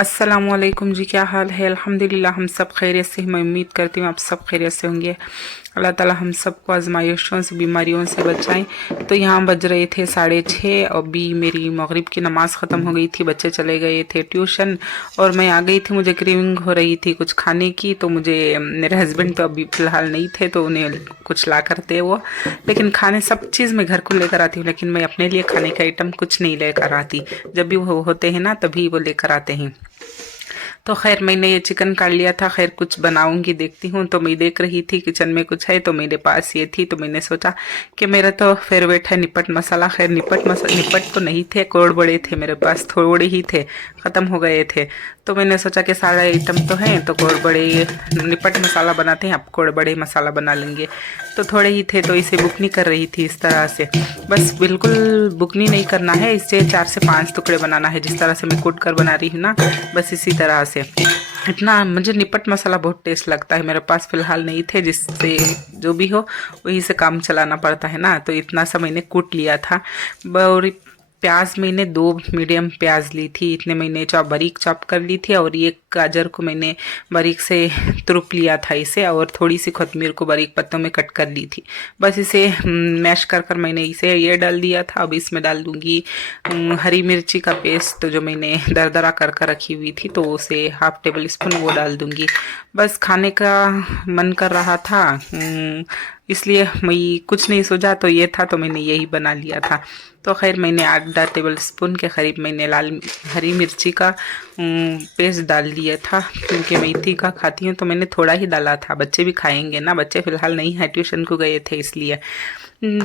अस्सलामुअलैकुम जी, क्या हाल है। अल्हम्दुलिल्लाह हम सब खैरियत से हैं। मैं उम्मीद करती हूँ आप सब खैरियत से होंगे। अल्लाह ताला हम सबको आजमाइशों से बीमारियों से बचाएं। तो यहाँ बज रहे थे 6:30। अभी मेरी मगरिब की नमाज़ ख़त्म हो गई थी, बच्चे चले गए थे ट्यूशन और मैं आ गई थी। मुझे क्रेविंग हो रही थी कुछ खाने की, तो मुझे मेरे हस्बैंड तो अभी फ़िलहाल नहीं थे, तो उन्हें कुछ ला कर दे वो। लेकिन खाने सब चीज़ मैं घर को लेकर आती हूँ, लेकिन मैं अपने लिए खाने का आइटम कुछ नहीं लेकर आती। जब भी वो होते हैं ना तभी वो लेकर आते हैं। तो खैर मैंने ये चिकन काट लिया था, खैर कुछ बनाऊंगी देखती हूँ। तो मैं देख रही थी किचन में कुछ है, तो मेरे पास ये थी, तो मैंने सोचा कि मेरा तो फेवरेट है निपट मसाला। खैर निपट तो नहीं थे, कोड़ बड़े थे मेरे पास, थोड़े ही थे, ख़त्म हो गए थे। तो मैंने सोचा कि सारा आइटम तो है, तो कोड़ बड़े निपट मसाला बनाते हैं, अब कोड़ बड़े मसाला बना लेंगे। तो थोड़े ही थे, तो इसे बुकनी कर रही थी इस तरह से। बस बिल्कुल बुकनी नहीं करना है, इससे 4 से 5 टुकड़े बनाना है, जिस तरह से मैं कूट कर बना रही हूँ ना, बस इसी तरह से। इतना मुझे निपट मसाला बहुत टेस्ट लगता है। मेरे पास फिलहाल नहीं थे, जिससे जो भी हो वही से काम चलाना पड़ता है ना। तो इतना सा मैंने कूट लिया था। और प्याज मैंने 2 मीडियम प्याज ली थी, इतने मैंने बारीक चॉप कर ली थी। और एक गाजर को मैंने बारीक से तुरुप लिया था इसे, और थोड़ी सी कोतमीर को बारीक पत्तों में कट कर ली थी। बस इसे मैश कर कर मैंने इसे ये डाल दिया था। अब इसमें डाल दूंगी हरी मिर्ची का पेस्ट, तो जो मैंने दरदरा कर कर रखी हुई थी, तो उसे हाफ टेबल स्पून वो डाल दूंगी। बस खाने का मन कर रहा था, इसलिए मैं कुछ नहीं सोचा, तो ये था, तो मैंने यही बना लिया था। तो खैर मैंने 8 टेबल स्पून के करीब मैंने लाल हरी मिर्ची का पेस्ट डाल दिया था, क्योंकि मैं तीखा खाती हूँ, तो मैंने थोड़ा ही डाला था। बच्चे भी खाएंगे ना, बच्चे फ़िलहाल नहीं है, ट्यूशन को गए थे इसलिए।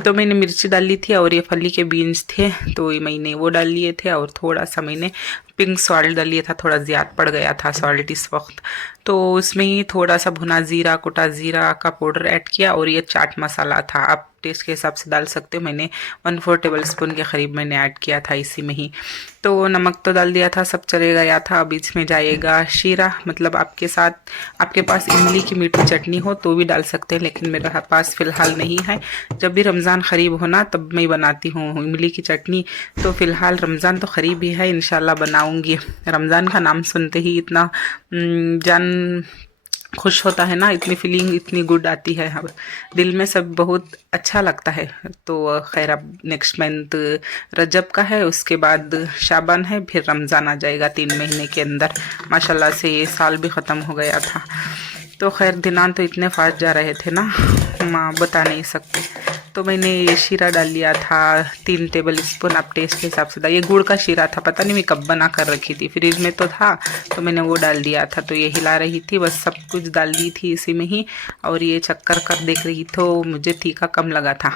तो मैंने मिर्ची डाल ली थी, और ये फली के बीन्स थे, तो ये मैंने वो डाल लिए थे। और थोड़ा सा मैंने पिंक सॉल्ट डाल लिया था, थोड़ा ज़्यादा पड़ गया था सॉल्ट इस वक्त। तो उसमें ही थोड़ा सा भुना ज़ीरा, कुटा ज़ीरा का पाउडर ऐड किया, और ये चाट मसाला था, आप टेस्ट के हिसाब से डाल सकते हो। मैंने 1/4 टेबल स्पून के करीब मैंने ऐड किया था इसी में ही। तो नमक तो डाल दिया था, सब चले गया था। अब इसमें जाएगा शीरा, मतलब आपके पास इमली की मीठी चटनी हो तो भी डाल सकते हैं, लेकिन मेरे पास फ़िलहाल नहीं है। जब भी रमज़ान क़रीब हो ना, तब मैं बनाती हूँ इमली की चटनी। तो फ़िलहाल रमज़ान तो क़रीब ही है, इंशाल्लाह बनाऊँगी। रमज़ान का नाम सुनते ही इतना जान खुश होता है ना, इतनी फीलिंग इतनी गुड आती है, अब दिल में सब बहुत अच्छा लगता है। तो खैर अब नेक्स्ट मंथ रजब का है, उसके बाद शाबान है, फिर रमज़ान आ जाएगा 3 महीने के अंदर। माशाल्लाह से ये साल भी ख़त्म हो गया था। तो खैर दिनान तो इतने फास्ट जा रहे थे ना, माँ बता नहीं सकते। तो मैंने ये शीरा डाल लिया था 3 टेबल स्पून, आप टेस्ट के हिसाब से। ये गुड़ का शीरा था, पता नहीं मैं कब बना कर रखी थी, फ्रिज में तो था, तो मैंने वो डाल दिया था। तो ये हिला रही थी, बस सब कुछ डाल दी थी इसी में ही। और ये चक्कर कर देख रही, तो मुझे तीखा कम लगा था।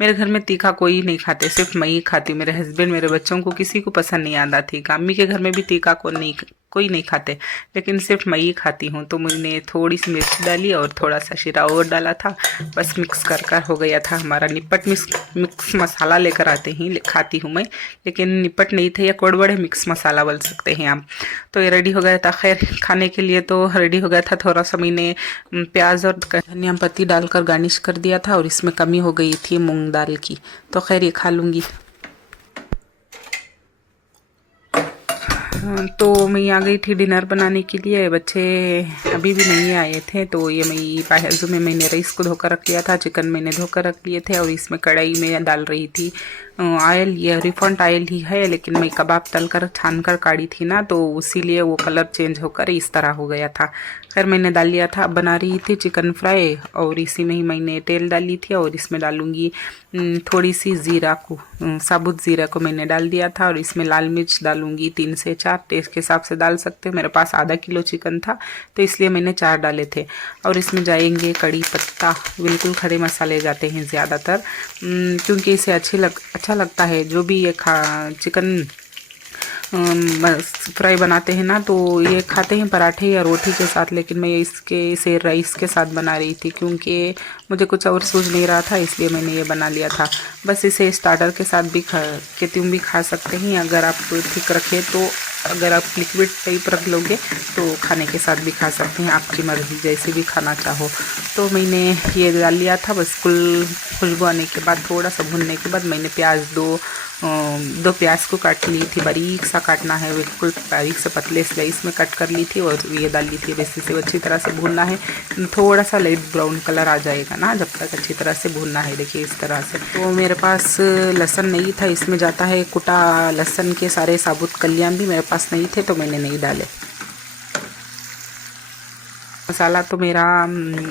मेरे घर में तीखा कोई नहीं खाते, सिर्फ मैं ही खाती हूँ। मेरे हस्बैंड, मेरे बच्चों को किसी को पसंद नहीं आता तीखा। अम्मी के घर में भी तीखा कोई नहीं खाते, लेकिन सिर्फ मैं ही खाती हूँ। तो मैंने थोड़ी सी मिर्च डाली और थोड़ा सा शीरा और डाला था, बस मिक्स कर हो गया था हमारा निपट। मिक्स मसाला लेकर आते हैं, खाती हूँ मैं, लेकिन निपट नहीं थे, या कोड़बड़े मिक्स मसाला बोल सकते हैं आप। तो ये रेडी हो गया था, खैर खाने के लिए तो रेडी हो गया था। थोड़ा सा मैंने प्याज और धनिया पत्ती डालकर गार्निश कर दिया था, और इसमें कमी हो गई थी मूंग दाल की, तो खैर ये खा लूँगी। तो मैं आ गई थी डिनर बनाने के लिए। बच्चे अभी भी नहीं आए थे, तो ये मैं बाजू में मैंने राइस को धोकर रख लिया था, चिकन मैंने धोकर रख लिए थे, और इसमें कढ़ाई में डाल रही थी ऑयल। ये रिफाइंड ऑयल ही है, लेकिन मैं कबाब तलकर छान कर काढ़ी थी ना, तो उसीलिए वो कलर चेंज होकर इस तरह हो गया था। खैर मैंने डाल लिया था। अब बना रही थी चिकन फ्राई, और इसी में ही मैंने तेल डाली थी, और इसमें डालूंगी थोड़ी सी ज़ीरा को, साबुत ज़ीरा को मैंने डाल दिया था। और इसमें लाल मिर्च डालूंगी 3 से 4, टेस्ट के हिसाब से डाल सकते हो। मेरे पास आधा किलो चिकन था, तो इसलिए मैंने 4 डाले थे। और इसमें जाएंगे कड़ी पत्ता, बिल्कुल खड़े मसाले जाते हैं ज़्यादातर, क्योंकि इसे अच्छा लगता है। जो भी ये चिकन फ्राई बनाते हैं ना, तो ये खाते हैं पराठे या रोटी के साथ, लेकिन मैं इसे राइस के साथ बना रही थी, क्योंकि मुझे कुछ और सूझ नहीं रहा था, इसलिए मैंने ये बना लिया था। बस इसे स्टार्टर के साथ भी तुम भी खा सकते हैं, अगर आप थिक रखें तो। अगर आप लिक्विड टाइप रख लोगे तो खाने के साथ भी खा सकते हैं, आपकी मर्ज़ी, जैसे भी खाना चाहो। तो मैंने ये डाल लिया था। बस खुशबू आने के बाद, थोड़ा सा भुनने के बाद, मैंने प्याज 2 2 प्याज को काट ली थी, बारीक सा काटना है, बिल्कुल बारीक से पतले स्लाइस में कट कर ली थी और ये डाल ली थी। बस इसे अच्छी तरह से भूनना है, थोड़ा सा लाइट ब्राउन कलर आ जाएगा ना, जब तक अच्छी तरह से भूनना है। देखिए इस तरह से। तो मेरे पास लहसुन नहीं था, इसमें जाता है कुटा लहसुन के सारे साबुत कलियाँ भी मेरे पास नहीं थे तो मैंने नहीं डाले। मसाला तो मेरा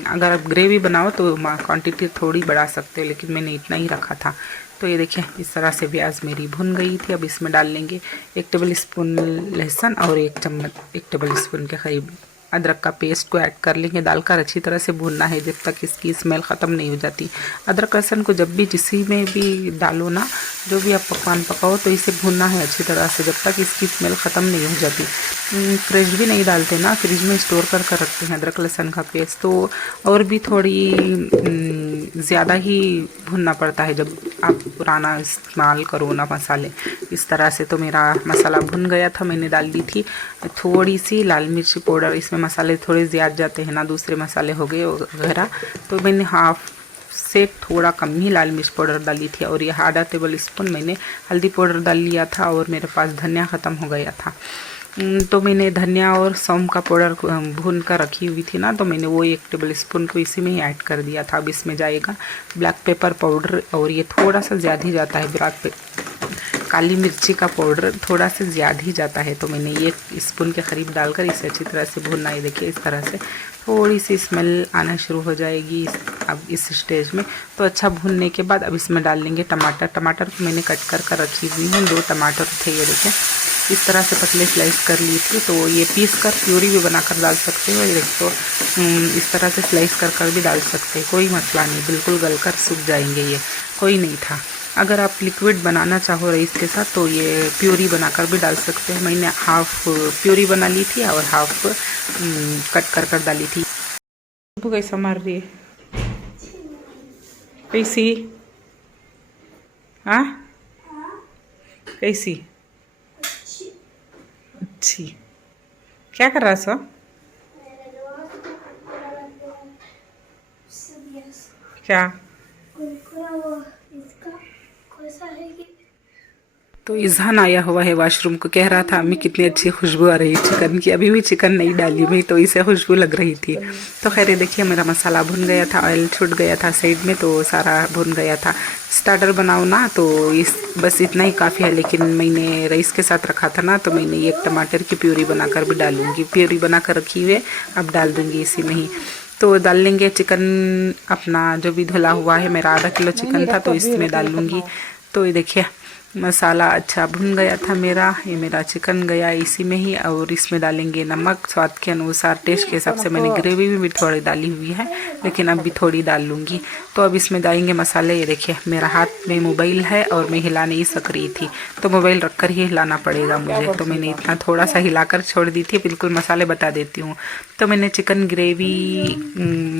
अगर आप ग्रेवी बनाओ तो क्वांटिटी थोड़ी बढ़ा सकते हो, लेकिन मैंने इतना ही रखा था। तो ये देखिए इस तरह से प्याज मेरी भुन गई थी। अब इसमें डाल लेंगे 1 टेबल स्पून लहसुन और 1 टेबल स्पून के करीब अदरक का पेस्ट को ऐड कर लेंगे। डालकर अच्छी तरह से भूनना है जब तक इसकी स्मेल ख़त्म नहीं हो जाती। अदरक लहसुन को जब भी जिसी में भी डालो ना, जो भी आप पकवान पकाओ तो इसे भूनना है अच्छी तरह से जब तक इसकी स्मेल ख़त्म नहीं हो जाती। फ्रेश भी नहीं डालते ना, फ्रिज में स्टोर कर रखते हैं अदरक लहसुन का पेस्ट, तो और भी थोड़ी ज़्यादा ही भुनना पड़ता है जब आप पुराना इस्तेमाल करो ना मसाले। इस तरह से तो मेरा मसाला भुन गया था। मैंने डाल दी थी थोड़ी सी लाल मिर्ची पाउडर, इसमें मसाले थोड़े ज़्यादा जाते हैं ना, दूसरे मसाले हो गए वगैरह, तो मैंने हाफ से थोड़ा कम ही लाल मिर्च पाउडर डाली थी। और ये आधा टेबल स्पून मैंने हल्दी पाउडर डाल लिया था और मेरे पास धनिया ख़त्म हो गया था, तो मैंने धनिया और सौंफ का पाउडर भून कर रखी हुई थी ना, तो मैंने वो 1 टेबल स्पून को इसी में ही ऐड कर दिया था। अब इसमें जाएगा ब्लैक पेपर पाउडर, और ये थोड़ा सा ज़्यादा ही जाता है, काली मिर्ची का पाउडर थोड़ा सा ज़्यादा ही जाता है, तो मैंने 1 स्पून के करीब डालकर इसे अच्छी तरह से भूनना है। देखिए इस तरह से थोड़ी सी स्मेल आना शुरू हो जाएगी अब इस स्टेज में। तो अच्छा भूनने के बाद अब इसमें डाल लेंगे टमाटर। टमाटर को मैंने कट कर रखी हुई है, 2 टमाटर थे ये देखिए, इस तरह से पतले स्लाइस कर ली थी। तो ये पीस कर प्यूरी भी बनाकर डाल सकते हो, ये तो इस तरह से स्लाइस कर भी डाल सकते हैं, कोई मसला नहीं, बिल्कुल गलकर सूख जाएंगे, ये कोई नहीं था। अगर आप लिक्विड बनाना चाहो राइस के साथ तो ये प्यूरी बनाकर भी डाल सकते हैं। मैंने हाफ प्यूरी बना ली थी और हाफ कट कर डाली थी। कैसा मार रही है कैसी? हाँ कैसी? अच्छी। क्या कर रहा सो? क्या? तो इज़हान आया हुआ है वॉशरूम को, कह रहा था अम्मी कितनी अच्छी खुशबू आ रही है चिकन की। अभी भी चिकन नहीं डाली मैं, तो इसे खुशबू लग रही थी। तो खैर देखिए मेरा मसाला भुन गया था, ऑयल छूट गया था साइड में, तो सारा भुन गया था। स्टार्टर बनाओ ना तो बस इतना ही काफ़ी है, लेकिन मैंने राइस के साथ रखा था ना, तो मैंने 1 टमाटर की प्यूरी बनाकर भी डालूँगी। प्यूरी बनाकर रखी हुई है, अब डाल दूँगी इसी में ही। तो डाल लेंगे चिकन अपना जो भी धुला हुआ है, मेरा आधा किलो चिकन था तो इसमें डाल लूँगी। तो ये देखिए मसाला अच्छा भुन गया था मेरा, ये मेरा चिकन गया इसी में ही। और इसमें डालेंगे नमक स्वाद के अनुसार, टेस्ट के हिसाब से। मैंने ग्रेवी भी थोड़ी डाली हुई है, लेकिन अब भी थोड़ी डाल लूँगी। तो अब इसमें डालेंगे मसाले। ये देखिए मेरा हाथ में मोबाइल है और मैं हिला नहीं सक रही थी, तो मोबाइल रखकर ही हिलाना पड़ेगा मुझे, तो मैंने इतना थोड़ा सा हिलाकर छोड़ दी थी। बिल्कुल मसाले बता देती हूँ। तो मैंने चिकन ग्रेवी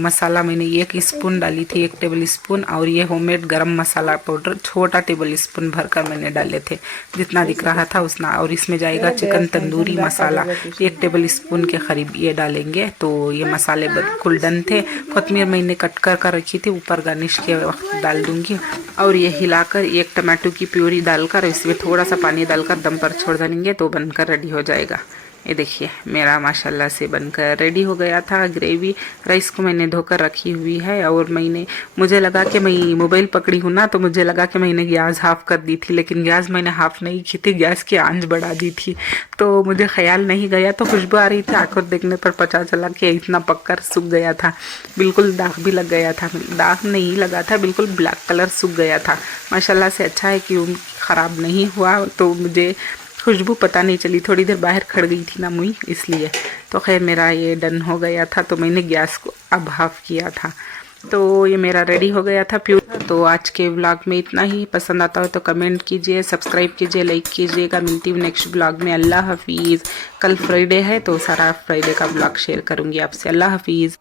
मसाला मैंने 1 स्पून डाली थी, 1 टेबल स्पून, और ये होममेड गरम मसाला पाउडर छोटा टेबल स्पून भरकर मैंने डाले थे, जितना दिख रहा था उतना। और इसमें जाएगा chicken tandoori masala 1 table spoon के करीब ये डालेंगे। तो ये मसाले बिल्कुल डन थे। कोतमीर मैंने कट कर रखी थी, ऊपर गार्निश के वक्त डाल दूंगी। और ये हिलाकर 1 टमाटो की प्यूरी डालकर इसमें थोड़ा सा पानी डालकर दम पर छोड़ देंगे, तो बनकर रेडी हो जाएगा। ये देखिए मेरा माशाल्लाह से बनकर रेडी हो गया था ग्रेवी। राइस को मैंने धोकर रखी हुई है, और मुझे लगा कि मैं मोबाइल पकड़ी हूँ ना, तो मुझे लगा कि मैंने गैस हाफ कर दी थी, लेकिन गैस मैंने हाफ नहीं की थी, गैस की आंच बढ़ा दी थी। तो मुझे ख्याल नहीं गया, तो खुशबू आ रही थी, आखिर देखने पर पता चला कि इतना पककर सूख गया था, बिल्कुल दाग भी लग गया था। दाग नहीं लगा था, बिल्कुल ब्लैक कलर सूख गया था। माशाल्लाह से अच्छा है कि ख़राब नहीं हुआ, तो मुझे खुशबू पता नहीं चली, थोड़ी देर बाहर खड़ गई थी ना मुई, इसलिए। तो खैर मेरा ये डन हो गया था, तो मैंने गैस को अब हाफ किया था। तो ये मेरा रेडी हो गया था प्यूर। तो आज के व्लॉग में इतना ही। पसंद आता हो तो कमेंट कीजिए, सब्सक्राइब कीजिए, लाइक कीजिएगा। मिलती हूँ नेक्स्ट व्लॉग में। अल्लाह हाफिज़। कल फ्राइडे है तो सारा फ्राइडे का व्लॉग शेयर करूँगी आपसे। अल्लाह हाफिज़।